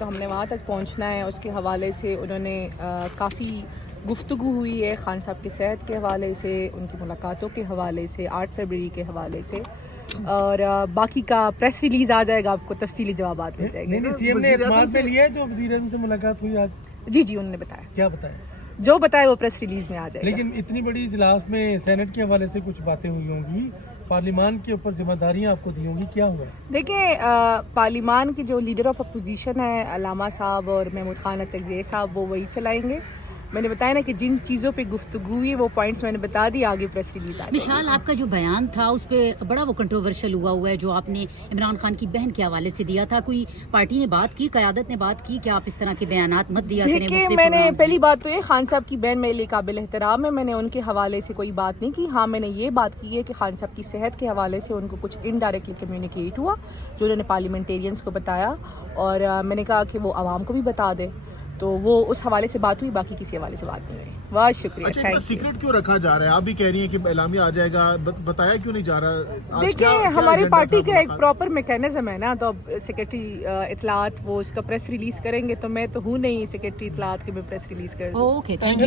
تو ہم نے وہاں تک پہنچنا ہے. اس کے حوالے سے انہوں نے کافی گفتگو ہوئی ہے خان صاحب کی صحت کے حوالے سے, ان کی ملاقاتوں کے حوالے سے, 8 فروری کے حوالے سے, اور باقی کا پریس ریلیز آ جائے گا, آپ کو تفصیلی جوابات مل جائیں گے. نہیں سی ایم نے اعتماد پہ لیا ہے جو وزیر اعظم سے ملاقات ہوئی آج؟ جی انہوں نے بتایا. کیا بتایا؟ جو بتایا وہ پریس ریلیز میں آ جائے گا. لیکن اتنی بڑی اجلاس میں سینٹ کے حوالے سے کچھ باتیں ہوئی ہوں گی, پارلیمان کے اوپر ذمہ داریاں آپ کو دی ہوں گی, کیا ہوا؟ دیکھیں, پارلیمان کے جو لیڈر آف اپوزیشن ہے علامہ صاحب اور محمود خان اچکزئی صاحب, وہ وہی چلائیں گے. میں نے بتایا نا کہ جن چیزوں پہ گفتگو ہوئی وہ پوائنٹس میں نے بتا دی, آگے پریس ریلیز آ جائے گی. مشال, آپ کا جو بیان تھا اس پہ بڑا وہ کنٹروورشل ہوا ہے جو آپ نے عمران خان کی بہن کے حوالے سے دیا تھا. کوئی پارٹی نے بات کی, قیادت نے بات کی کہ آپ اس طرح کے بیانات مت دیا کریں؟ دیکھیے, میں نے پہلی بات تو یہ, خان صاحب کی بہن میرے لیے قابل احترام ہے, میں نے ان کے حوالے سے کوئی بات نہیں کی. ہاں, میں نے یہ بات کی ہے کہ خان صاحب کی صحت کے حوالے سے ان کو کچھ انڈائریکٹلی کمیونیکیٹ ہوا جو انہوں نے پارلیمنٹیرینس کو بتایا, اور میں نے کہا کہ وہ عوام کو بھی بتا دے. تو وہ اس حوالے سے بات ہوئی, باقی کسی حوالے سے بات نہیں ہوئی. بہت شکریہ. اچھا, سیکرٹ کیوں رکھا جا رہا ہے؟ آپ بھی کہہ رہی ہیں کہ اعلامیہ آ جائے گا, بتایا کیوں نہیں جا رہا؟ دیکھیں, ہماری پارٹی کا ایک پراپر میکینزم ہے نا, تو اب سیکرٹری اطلاعات وہ اس کا پریس ریلیز کریں گے, تو میں تو ہوں نہیں سیکرٹری اطلاعات کے میں پریس ریلیز کر دوں. Okay, thank you.